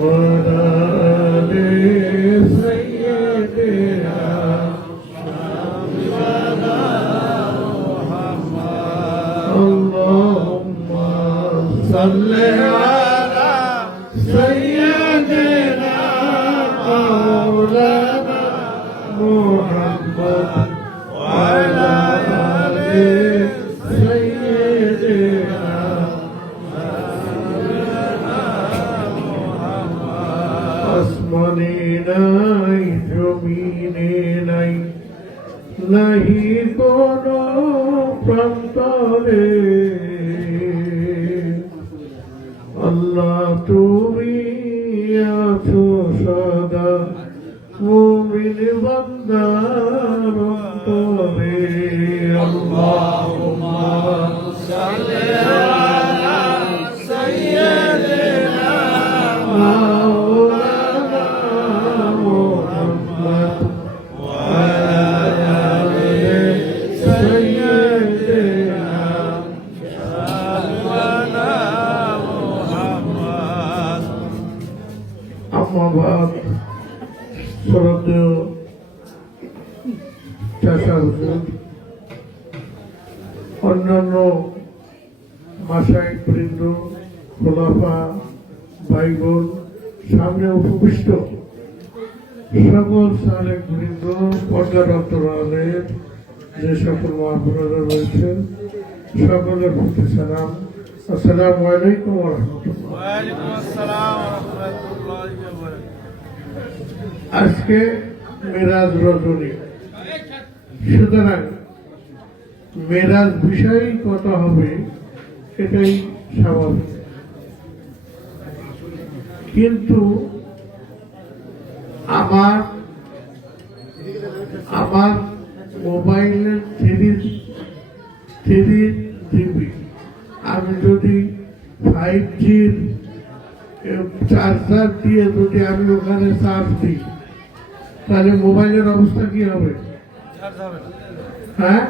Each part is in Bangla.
Mm. আল্লাহ অন্যান্য মাসাই বৃন্দ খোলাফা ভাই বোন সামনে উপবিষ্ট। সকল সালেক বৃন্দ আলের যে সকল মহাপুররা রয়েছেন সকলের প্রতি সালাম। আসসালামু আলাইকুম আজকে মেরাজ রজনী। সুতরাং মেরাজ বিষয়েই কথা হবে সেটাই স্বাভাবিক। কিন্তু আমার আমার মোবাইলের থ্রি থ্রি জিবি আমি যদি ফাইভ জির চার্জার দিয়ে যদি আমি ওখানে চার্জ দিই তাহলে মোবাইলের অবস্থা কি হবে? হ্যাঁ?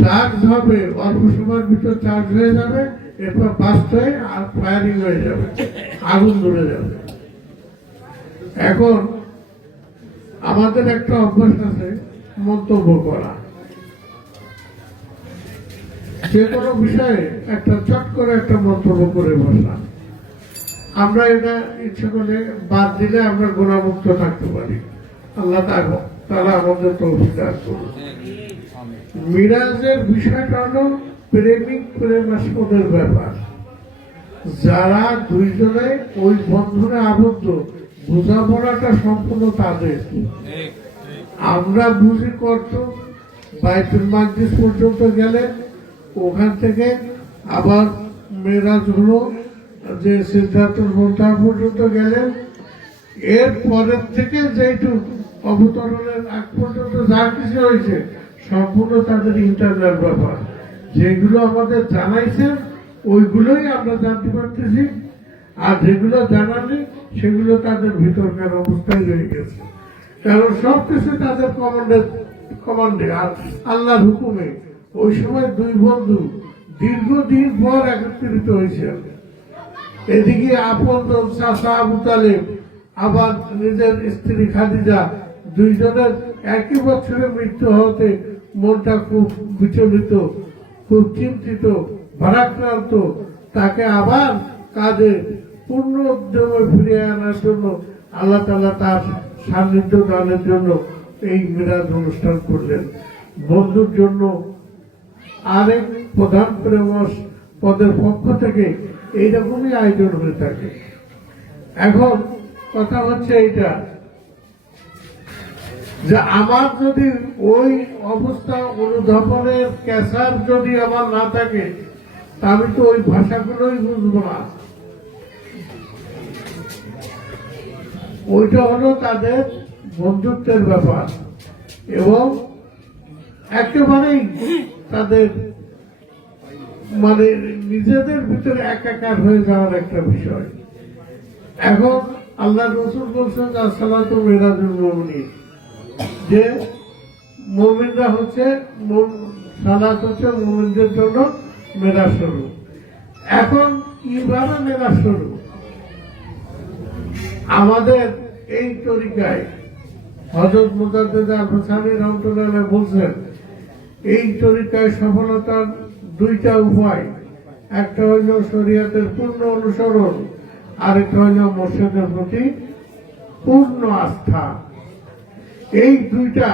চার্জ হবে, অল্প সময়ের ভিতর চার্জ হয়ে যাবে, এরপর আর ফায়ারিং হয়ে যাবে, আগুন ধরে যাবে। এখন আমাদের একটা অভ্যাস আছে, মন্তব্য করা। যে কোনো বিষয়ে একটা চট করে একটা মন্তব্য করে বসা। আমরা এটা ইচ্ছে করলে বাদ দিলে আমরা গোনামুক্ত থাকতে পারি। আল্লাহ তাআলা তারা আমাদের তৌফিক দান করুন। মিরাজের বিষয়টা হলো প্রেমিক প্রেমাস্পদের ব্যাপার। যারা দুইজনে ওই বন্ধনে আবদ্ধ, বোঝাপড়াটা সম্পূর্ণ তাদের। আমরা বুঝি করত বাইতুল মাকদিস পর্যন্ত গেলে ওখান থেকে আবার মেরাজ হলো, যে সিদ্ধার্থ পর্যন্ত গেলেন। এর পরের থেকে যেটুক অবতরণের আগ পর্যন্ত যা কিছু হয়েছে, সম্পূর্ণ তাদের ইন্টারনাল ব্যাপার। যেগুলো আমাদের জানাইছেন ওইগুলোই আমরা জানতে পারতেছি। আর যেগুলো জানানি সেগুলো তাদের ভিতরকার অবস্থায় রয়ে গেছে। কারণ সব কিছু তাদের কমান্ডে কমান্ডে আর আল্লাহর হুকুমে। ওই সময় দুই বন্ধু দীর্ঘদিন পর একত্রিত হয়েছে। এদিকে আপন চাষা আবু তালেব, আবার নিজের স্ত্রী খাদিজা দুইজনের একই বছরে মৃত্যু হতে মনটা খুব বিচলিত, খুব চিন্তিত, ভারাক্রান্ত। তাকে আবার কাজে পূর্ণ উদ্যমে ফিরিয়ে আনার জন্য আল্লাহ তালা তার সান্নিধ্য দানের জন্য এই মিরাজ অনুষ্ঠান করলেন। বন্ধুর জন্য আরেক প্রধান প্রেমস পদের পক্ষ থেকে এইরকমই আয়োজন হয়ে থাকে। এখন কথা হচ্ছে এইটা যে আমার যদি ওই অবস্থা অনুধাবনের ক্যাসার যদি আমার না থাকে, তা আমি তো ওই ভাষাগুলোই বুঝব না। ওইটা হলো তাদের বন্ধুত্বের ব্যাপার এবং একেবারেই তাদের মানে নিজেদের ভিতরে একাকার হয়ে যাওয়ার একটা বিষয়। এখন আল্লাহ রসুল বলছেন আসসালাতু মেরাজুল মুমিনিন। যে মুমিনরা হচ্ছে সালাত হচ্ছে মুমিনদের জন্য মেরাজ স্বরূপ এখন কীভাবে মেরাজ স্বরূপ আমাদের এই তরিকায় হজরত মুজাদ্দিদ আল-হোসানি রহমতুল্লাহ বলছেন, এই তরিকায় সফলতার দুইটা উপায়। একটা হইল শরীয়তের পূর্ণ অনুসরণ, আরেকটা হইল মসজিদের প্রতি পূর্ণ আস্থা। এই দুইটা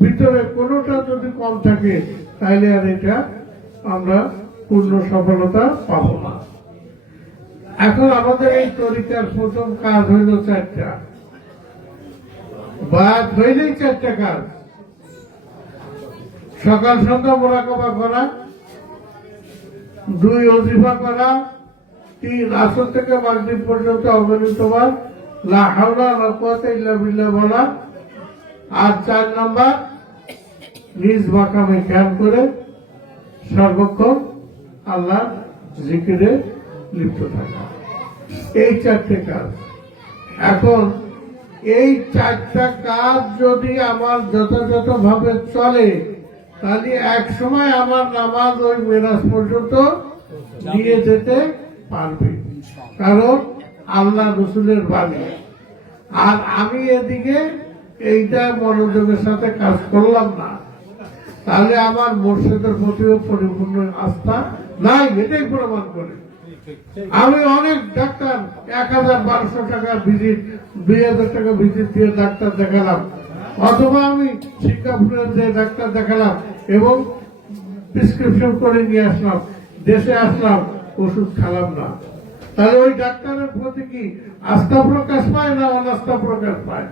ভিতরে কোনোটা যদি কম থাকে তাহলে আর এটা আমরা পূর্ণ সফলতা পাব না। এখন আমাদের এই তরিকার প্রথম কাজ হইল চারটা। বাদ হইলেই চারটা কাজ। সকাল সন্ধ্যা মোরাকাবা করা, দুই অজিফা করা, তিন আসর থেকে মাগরিব পর্যন্ত অগণিতবার লা হাওলা লা কুওয়াতা ইল্লা বিল্লাহ বলা আর চার নম্বর, নিজ মাকামে খেয়াল করে সর্বক্ষণ আল্লাহ জিকিরে লিপ্ত থাকা। এই চারটে কাজ। এখন এই চারটা কাজ যদি আমার যথাযথভাবে চলে, তাহলে এক সময় আমার নামাজ ওই মেরাজ পর্যন্ত নিয়ে যেতে পারবে। কারণ আল্লাহ রসুলের বাণী। আর আমি এদিকে এইটা মনোযোগের সাথে কাজ করলাম না। তাহলে আমার মোর্শেদের প্রতিও পরিপূর্ণ আস্থা নাই, এটাই প্রমাণ করে। আমি অনেক ডাক্তার, এক হাজার বারোশো টাকা ভিজিট দুই হাজার টাকা ভিজিট দিয়ে ডাক্তার দেখালাম। অথবা আমি সিঙ্গাপুরের যে ডাক্তার দেখালাম এবং প্রেসক্রিপশন করে নিয়ে আসলাম, দেশে আসলাম, ওষুধ খেলাম না। তাহলে ওই ডাক্তারের প্রতি কি আস্থা প্রকাশ পায় না অনাস্থা প্রকাশ পায়?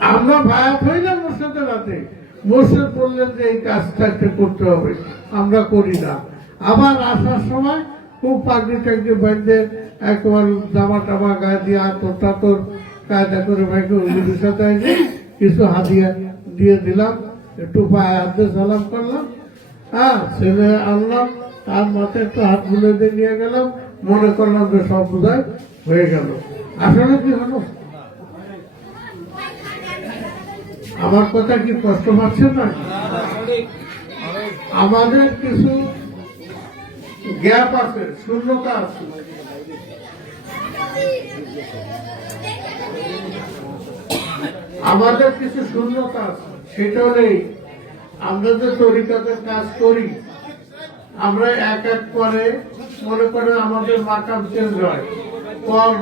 আমরা ভায়াত হইলাম মোর্শেদের হাতে মোর্শেদ বললেন যে এই কাজটা একটা করতে হবে। আমরা করি না। আবার আসার সময় খুব পাগড়ি টাগড়ি বাঁধে একবার জামা টামা গায়ে দিয়ে আর আতর টাতর কায়দা করে ভাইকে হুজুরের সাথে এসে কিছু হাতিয়া দিয়ে দিলাম। একটু পায়ে হাত দিয়ে সালাম করলাম। হ্যাঁ ছেলে আনলাম। তার মাথায় একটু হাত বুলে দিয়ে নিয়ে গেলাম। মনে করলাম যে সব বোধহয় হয়ে গেল। আসলে কি হলো? আমার কথা কি কষ্ট পাচ্ছেন না? আমাদের কিছু গ্যাপ আছে, শূন্যতা আছে। আমাদের কিছু শূন্যতা আছে সেটাও নেই আমরা যে তরিকাতে কাজ করি, আমরা এক এক করে মনে করে আমাদের মাকাম চেঞ্জ হয়। কল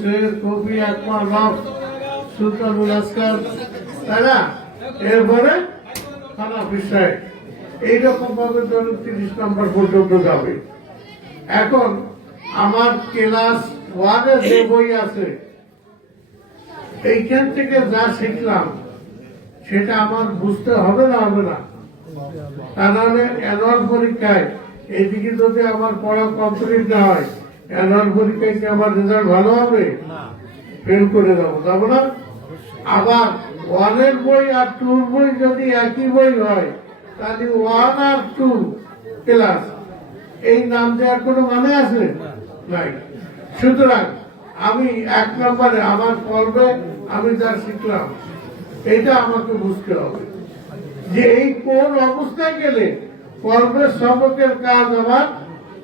শের কবি একমা রফ সুলতানুল তাই না? এরপরে থানা বিষয় এইরকম ভাবে ধরুন তিরিশ নম্বর পর্যন্ত যাবে। এখন আমার ক্লাস ওয়ানে যে বই আছে এইখান থেকে যা শিখলাম সেটা আমার বুঝতে হবে না হবে না। তা নাহলে অ্যানুয়াল পরীক্ষায় এদিকে যদি আমার পড়া কমপ্লিট না হয় অ্যানুয়াল পরীক্ষায় কি আমার রেজাল্ট ভালো হবে? ফেল করে দেবো যাব না? আবার ওয়ানের বই আর টুর বই যদি একই বই হয় তাহলে ওয়ান আর টু ক্লাস। এই নাম দেওয়ার কোনো মানে আছে? নাই। সুতরাং আমি এক নম্বরে আমার পর্বে আমি যা শিখলাম এটা আমাকে বুঝতে হবে। যে এই কোন অবস্থায় গেলে পর্বের সবকের কাজ আমার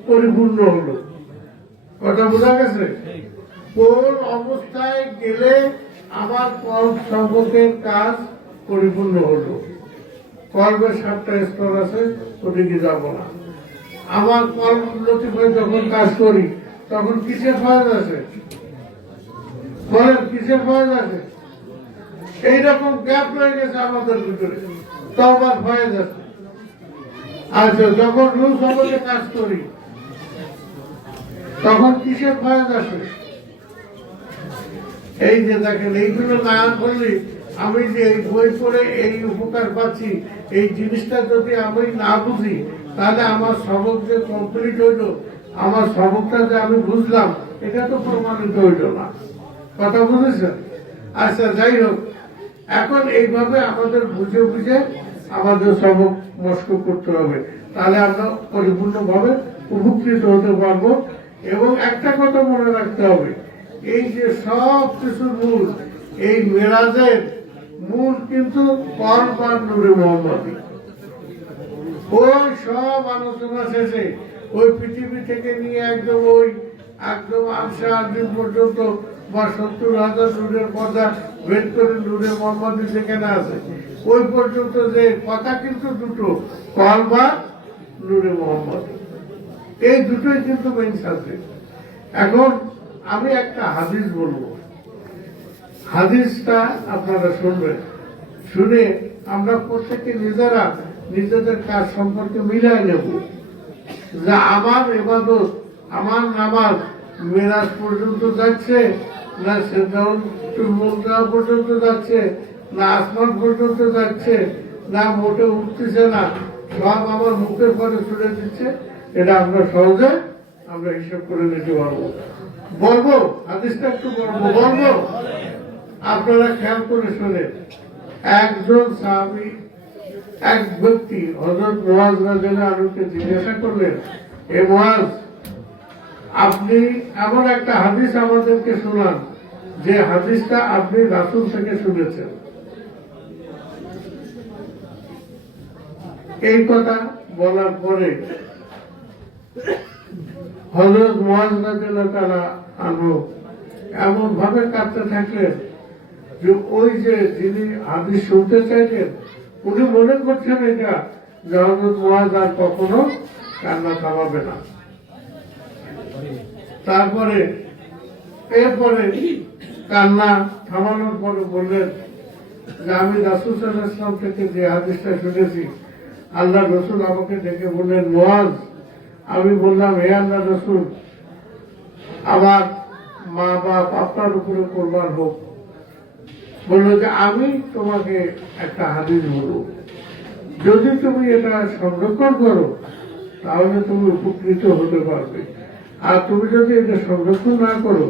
পরিপূর্ণ হলো। কথা বোঝা গেছে? কোন অবস্থায় গেলে আমার কর্ম সম্পর্কের কাজ পরিপূর্ণ হলো। কর্মের সাতটা স্তর আছে, ওদিকে যাব না। আমার কর্ম লতিফে যখন কাজ করি, তখন কিসের ফয়েজ আছে? বলেন, কিসের ফয়েজ আছে? এইরকম গ্যাপ রয়ে গেছে আমাদের ভিতরে। তবার ফয়েজ আছে। আচ্ছা যখন রুল সম্পর্কে কাজ করি, তখন কিসের ফয়েজ আসে এই যে দেখেন, এইগুলো না করলে আমি যে এই বই পড়ে এই উপকার পাচ্ছি, এই জিনিসটা যদি আমি না বুঝি, তাহলে আমার সবক যে কমপ্লিট হইল, আমার সবকটা যে আমি বুঝলাম, এটা তো প্রমাণিত হইল না। কথা বুঝেছেন? আচ্ছা যাই হোক, এখন এইভাবে আমাদের বুঝে বুঝে আমাদের সবক মস্ক করতে হবে। তাহলে আমরা পরিপূর্ণভাবে উপকৃত হতে পারব। এবং একটা কথা মনে রাখতে হবে এই যে সব কিছুর মূল, এই মেরাজের মূল কিন্তু করবার নূরে মোহাম্মদী। ওই সব আলোচনা শেষে ওই পৃথিবী থেকে নিয়ে একদম ওই একদম আশা দিন পর্যন্ত বা সত্তর হাজার নূরের পর্দা ভেদ করে নূরে মোহাম্মদী সেখানে আছে, ওই পর্যন্ত যে কথা কিন্তু দুটো, কল বা নূরে মোহাম্মদ। এই দুটোই কিন্তু মেন সাবজেক্ট এখন আমি একটা হাদিস বলব। হাদিসটা আপনারা শুনবেন। শুনে আমরা প্রত্যেকে নিজেরা নিজেদের কাজ সম্পর্কে মিলাই নেব। যে আমার এবাদত, আমার নামাজ মেরাজ পর্যন্ত যাচ্ছে, না সেদাউন মুদ্রা পর্যন্ত যাচ্ছে, না আসমান পর্যন্ত যাচ্ছে, না মোটে উঠতেছে না, সব আমার মুখের পরে ছুড়ে দিচ্ছে, এটা আমরা সহজে আমরা হিসাব করে নিতে পারব। বলব হাদিসটা একটু বলব বলব? আপনারা খেয়াল করে শোনেন একজন সাহাবি এক ব্যক্তি হজরত মোয়াজ রাজেলা আলুকে জিজ্ঞাসা করলেন এ মোয়াজ আপনি এমন একটা হাদিস আমাদেরকে শোনান যে হাদিসটা আপনি রাসুল থেকে শুনেছেন। এই কথা বলার পরে হজরত রাজেলা তারা আনু এমন ভাবে কাঁদতে থাকলেন যে ওই যে যিনি হাদিস শুনতে চাইলেন, উনি মনে করছেন এটা যে হজরত মোয়াজ আর কখনো কান্না থামাবে না। তারপরে, এরপরে কান্না থামানোর পরে বললেন, যে আমি রাসুল ইসলাম থেকে যে হাদিসটা শুনেছি, আল্লাহ রসুল আমাকে ডেকে বললেন মোয়াজ আমি বললাম, হে আল্লাহ রসুল, আমার মা বাপ আপনার উপরে কোরবান হোক। বলল যে, আমি তোমাকে একটা হাদিস বলব। যদি তুমি এটা সংরক্ষণ করো, তাহলে তুমি উপকৃত হতে পারবে। আর তুমি যদি এটা সংরক্ষণ না করো,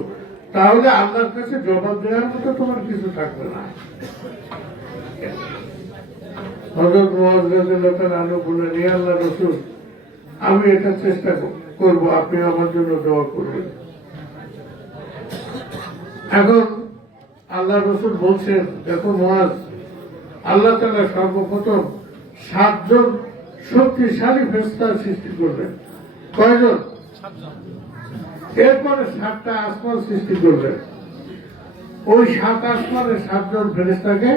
তাহলে আল্লাহর কাছে জবাব দেওয়ার মতো তোমার কিছু থাকবে না। হজরত আলু বলে নিয়ে আল্লাহ রসুল আমি এটা চেষ্টা করব আপনি আমার জন্য দোয়া করবেন। এখন আল্লাহ রসুল বলছেন দেখো মহাজ আল্লাহ তালা সর্বপ্রথম সাতজন শক্তিশালী ফেস্তার সৃষ্টি করবেন। কয়জন? এরপরে সাতটা আসমান সৃষ্টি করবেন। ওই সাত আসমানের সাতজন ফেরেস্তাকে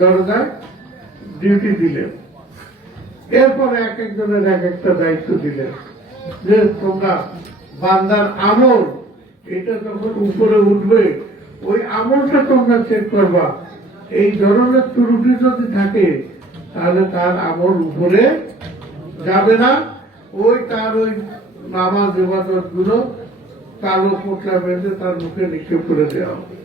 দরজায় ডিউটি দিলেন। এরপরে এক একজনের এক একটা দায়িত্ব দিলেন যে তোমরা বান্দার আমল, এটা যখন উপরে উঠবে, ওই আমলটা তোমরা চেক করবা। এই ধরনের ত্রুটি যদি থাকে, তাহলে তার আমল উপরে যাবে না। ওই তার ওই নামাজ ইবাদতগুলো কালো পোটলা বেঁধে তার মুখে নিক্ষেপ করে দেওয়া হবে।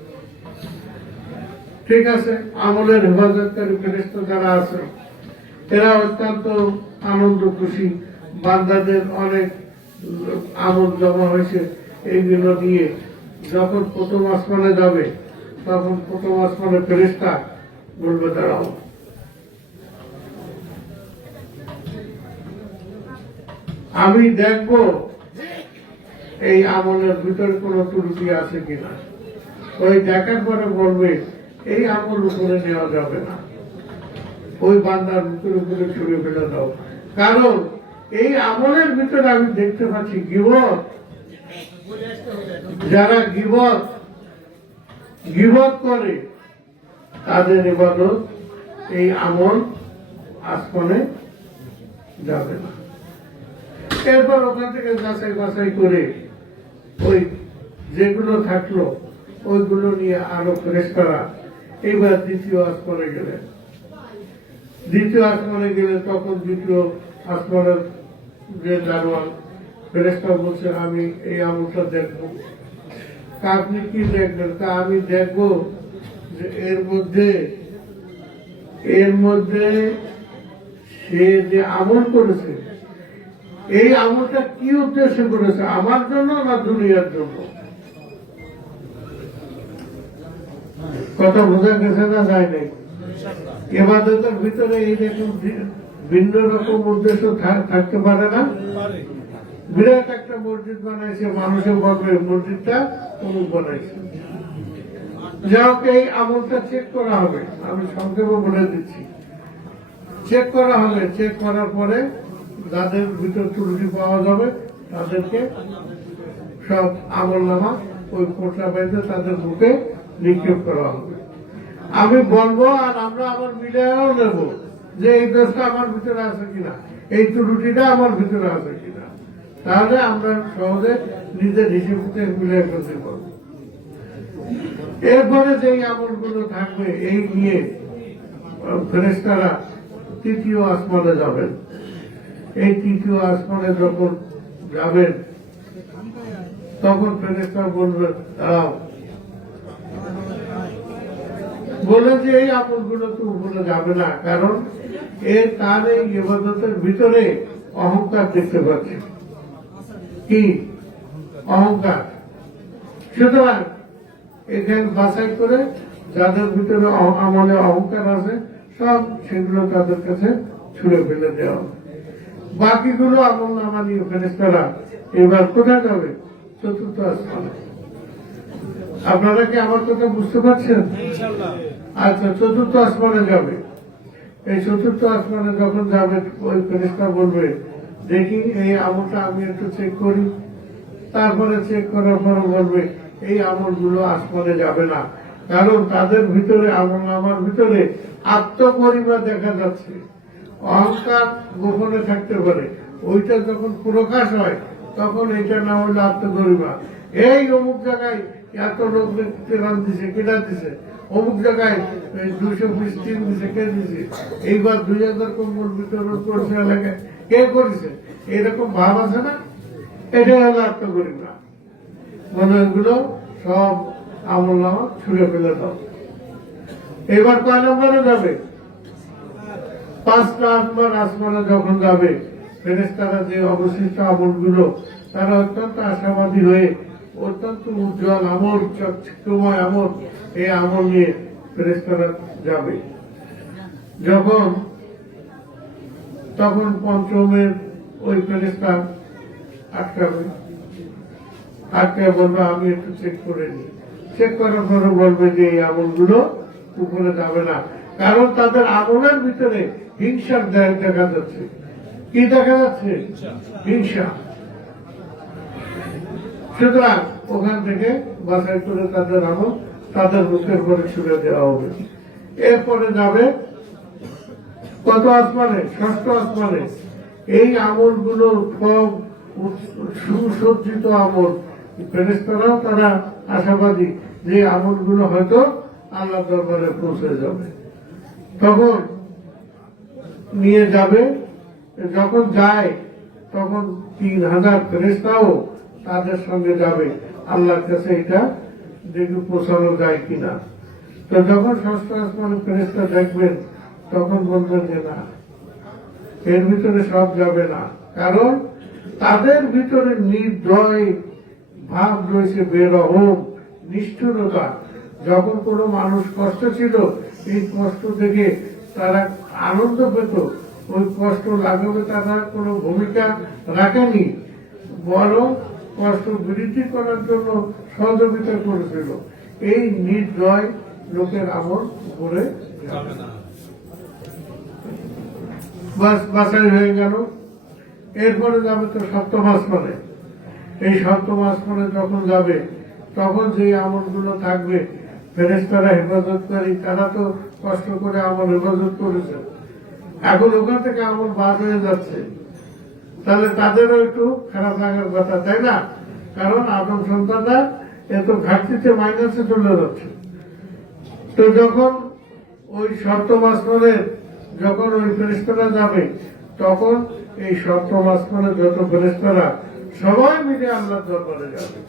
ঠিক আছে? আমলের হেফাজতকারী ফেরেস্ত যারা আছে এরা অত্যন্ত আনন্দ খুশি। বান্দাদের অনেক আমল জমা হয়েছে এইগুলো নিয়ে যখন প্রথম আসমানে যাবে, তখন প্রথম আসমানে ফেরিস্তা বলবে, দাঁড়াও। আমি দেখব এই আমলের ভিতরে কোনো ত্রুটি আছে কিনা। ওই দেখার পরে বলবে, এই আমল উপরে নেওয়া যাবে না। ওই বান্দার মুখের উপরে ছুড়ে ফেলে দাও। কারণ এই আমলের ভিতরে আমি দেখতে পাচ্ছি গিবত। যারা গিবত গিবত করে, তাদের এবাদত এই আমল আসমানে যাবে না। এরপর ওখান থেকে যাচাই বাছাই করে ওই যেগুলো থাকল, ওইগুলো নিয়ে আরও ফ্রেশ করা এইবার দ্বিতীয় আসমানে গেলেন। দ্বিতীয় আসমানে গেলে তখন দ্বিতীয় আসমানের যে দারোয়ান ফেরেস্তা বলছে, আমি এই আমলটা দেখব। আপনি কি দেখবেন? তা আমি দেখব যে এর মধ্যে এর মধ্যে সে যে আমল করেছে, এই আমলটা কি উদ্দেশ্য করেছে? আমার জন্য না দুনিয়ার জন্য? কথা বোঝা গেছে না যায় নাই? এবাদতের ভিতরে এইরকম ভি- ভিন্ন রকম উদ্দেশ্য থাকতে পারে না। বিরাট একটা মসজিদ বানাইছে মানুষে বলবে মসজিদটা অমুক বানাইছে। যাই হোক এই আমলটা চেক করা হবে। আমি সংক্ষেপে বলে দিচ্ছি। চেক করা হবে চেক করার পরে যাদের ভিতর ত্রুটি পাওয়া যাবে তাদেরকে সব আমল নামা ওই কোটা বাইতে তাদের বুকে নিক্ষেপ করা হবে। আমি বলব আর আমরা আবার মিলিয়েও নেব যে এই দোষটা আমার ভিতরে আছে কিনা, এই ত্রুটিটা আমার ভিতরে আছে কিনা। তাহলে আমরা সহজে নিজের হিসেবে মিলিয়ে ফেলতে পারব। এরপরে যে আমলগুলো থাকবে, এই নিয়ে ফেরেস্তারা তৃতীয় আসমানে যাবেন। এই তৃতীয় আসমানে যখন যাবেন, তখন ফেরেস্তা বলবেন, দাঁড়াও বলে যে এই আমলগুলো তো উপরে যাবে না, কারণ এর তার এই ইবাদতের ভিতরে অহংকার দেখতে পাচ্ছে। কি? অহংকার। সুতরাং এখানে বাছাই করে যাদের ভিতরে আমলে অহংকার আছে, সব সেগুলো তাদের কাছে ছুড়ে ফেলে দেওয়া। বাকিগুলো আমল নামা নিয়ে ফেরেস্তারা এবার কোথায় যাবে? চতুর্থ আসমানে আপনারা কি আমার কথা বুঝতে পারছেন? আচ্ছা চতুর্থ আসমানে যাবে। এই চতুর্থ আসমানে যখন যাবে, ওই ফেরেস্তা বলবে, দেখি, এই আমলটা আমি একটু চেক করি। তারপরে চেক করার পরে বলবে, এই আমলগুলো আসমানে যাবে না। কারণ তাদের ভিতরে আমল আমার ভিতরে আত্মপরিবার দেখা যাচ্ছে। অহংকার গোপনে থাকতে পারে। ওইটা যখন প্রকাশ হয়, তখন এটা না হলে আত্মগরিমা এই অমুক জায়গায় এত লোক রান দিছে কেনা দিছে? অমুক জায়গায় দুশো পিস টিম দিছে, কে দিছে? এইবার দুই হাজার কম্বল বিতরণ করছে এলাকায়। কে করেছে? এরকম ভাব আছে না? এটা হলো আত্মগরিমা। মানে এগুলো সব আমল নামা ছুড়ে ফেলে দাও। এবার কয় নম্বরে যাবে। পাঁচটা আসমান আসমানে যখন যাবে ফেরেস্তারা যে অবশিষ্ট আমলগুলো, তারা অত্যন্ত আশাবাদী হয়ে অত্যন্ত উজ্জ্বল আমল চকময় আমল, এই আমল নিয়ে ফেরেস্তারা যাবে। যখন, তখন পঞ্চমের ওই ফেরেস্তা আটকাবে। আটকে বলবে, আমি একটু চেক করে নিই। চেক করার পরে বলবে যে, এই আমলগুলো উপরে যাবে না। কারণ তাদের আমলের ভিতরে হিংসার দেখা যাচ্ছে। কি দেখা যাচ্ছে? হিংসা। সুতরাং ওখান থেকে বাছাই করে তাদের আমল তাদের মুখের পরে ছুড়ে দেওয়া হবে। এরপরে যাবে কত আসমানে? ষষ্ঠ আসমানে। এই আমলগুলো সব সুসজ্জিত আমল। ফেরেস্তারাও তারা আশাবাদী যে আমলগুলো হয়তো আল্লাহ দরবারে পৌঁছে যাবে। তখন নিয়ে যাবে। যখন যায়, তখন তিন হাজার ফেরেস্তাও তাদের সঙ্গে যাবে। আল্লাহর কাছে এটা দেখে পৌঁছানো যায় কিনা। তো যখন ষষ্ঠ আসমানে ফেরেস্তা দেখবেন, তখন বলবেন যে না, এর ভিতরে সব যাবে না। কারণ তাদের ভিতরে নির্দয় ভাব রয়েছে, বেরহম, নিষ্ঠুরতা। যখন কোনো মানুষ কষ্ট ছিল, এই কষ্ট থেকে তারা আনন্দ পেত। ওই কষ্ট লাগাবে তারা কোনো ভূমিকা রাখেনি। বরং কষ্ট বৃদ্ধি করার জন্য সহযোগিতা করেছিল। এই নির্দয় লোকের আমল উপরে বাছাই হয়ে গেল। এরপরে যাবে তো সপ্তম আসমানে। এই সপ্তম আসমানে যখন যাবে, তখন যে আমলগুলো থাকবে ফেরেস্তারা হেফাজতকারী, তারা তো কষ্ট করে আমল হেফাজত করেছে। এখন ওখান থেকে আমল বাদ হয়ে যাচ্ছে। তাহলে তাদেরও একটু খারাপ লাগার কথা, তাই না? কারণ আদম সন্তানরা এত ঘাটতিতে মাইনাসে চলে যাচ্ছে। তো যখন ওই সপ্তম আসমানের যখন ওই ফেরেস্তারা যাবে, তখন এই সপ্তম আসমানের যত ফেরেস্তারা সবাই মিলে আল্লাহ দরবারে যাবে।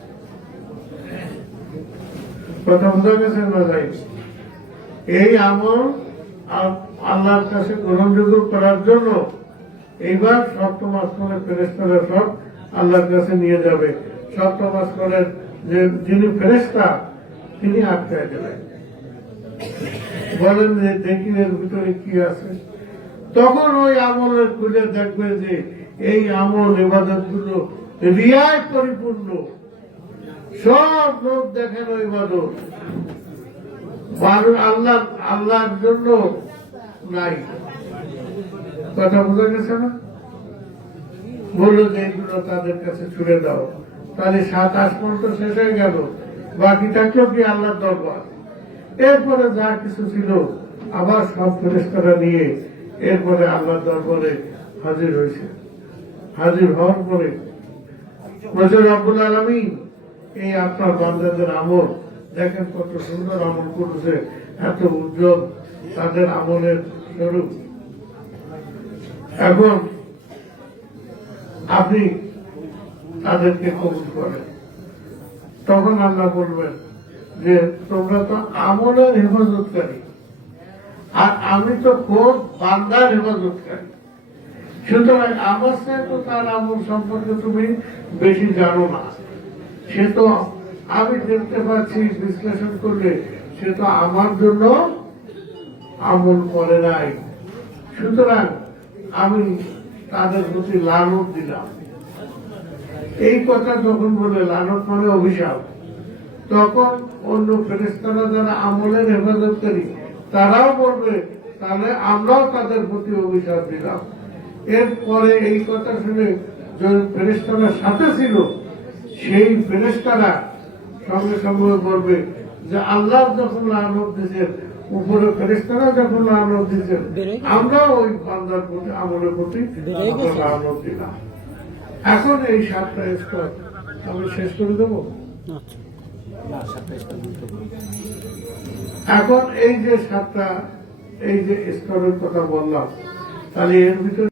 কথা বোঝা গেছে না যাই এই আমল আল্লাহর কাছে গ্রহণযোগ্য করার জন্য এইবার সপ্তম আসমানের ফেরেস্তারা সব আল্লাহর কাছে নিয়ে যাবে। সপ্তম আসমানের যে যিনি ফেরেস্তা তিনি আটকায় দেবেন। বলেন যে দেখি এর ভিতরে কি আছে? তখন ওই আমলের খুলে দেখবে যে এই আমল এবাদতগুলো রিয়ায় পরিপূর্ণ। সব লোক দেখেন ওই ইবাদত। বারো- আল্লাহ আল্লাহর জন্য নাই। কথা বোঝা গেছে না? বলল যে এইগুলো তাদের কাছে ছুড়ে দাও। তাহলে সাত আসমান তো শেষ হয়ে গেল। বাকি থাকল কি আল্লাহর দরবার? এরপরে যা কিছু ছিল, আবার সব ফেরেস্তারা নিয়ে এরপরে আল্লাহর দরবারে হাজির হয়েছে। হাজির হওয়ার পরে বলছে, রব্বুল আলমী এই আপনার বান্দাদের আমল, দেখেন কত সুন্দর আমল করেছে, এত উজ্জ্বল তাদের আমলের স্বরূপ। এখন আপনি তাদেরকে কবুল করেন। তখন আল্লাহ বলবেন যে, তোমরা তো আমলের হেফাজতকারী। আর আমি তো খোদ বান্দার হেফাজতকারী। সুতরাং আমার সাথে তো তার আমল সম্পর্কে তুমি বেশি জানো না। সে তো আমি দেখতে পাচ্ছি, বিশ্লেষণ করলে সে তো আমার জন্য আমল করে নাই। সুতরাং আমি তাদের প্রতি লানত দিলাম। এই কথা যখন বলে লানত মানে অভিশাপ, তখন অন্য ফেরেস্তারা যারা আমলের হেফাজতকারী তারাও বলবে, তাহলে আমরাও তাদের প্রতি অভিশাপ দিলাম। এরপরে এই কথা শুনে যে ফেরেস্তারা সাথে ছিল, সেই ফেরেস্তারা সঙ্গে সঙ্গে বলবে যে, আল্লাহ যখন লানত দিয়েছেন উপরে ফেরিস্তারা যখন লানত দিচ্ছেন আমরা ওই বান্দার প্রতি আমলের প্রতি লানত দিলাম। এখন এই সাতটা স্তর আমি শেষ করে দেবো? এখন এই যে সাতটা এই যে স্তরের কথা বললাম তাহলে এর ভিতরে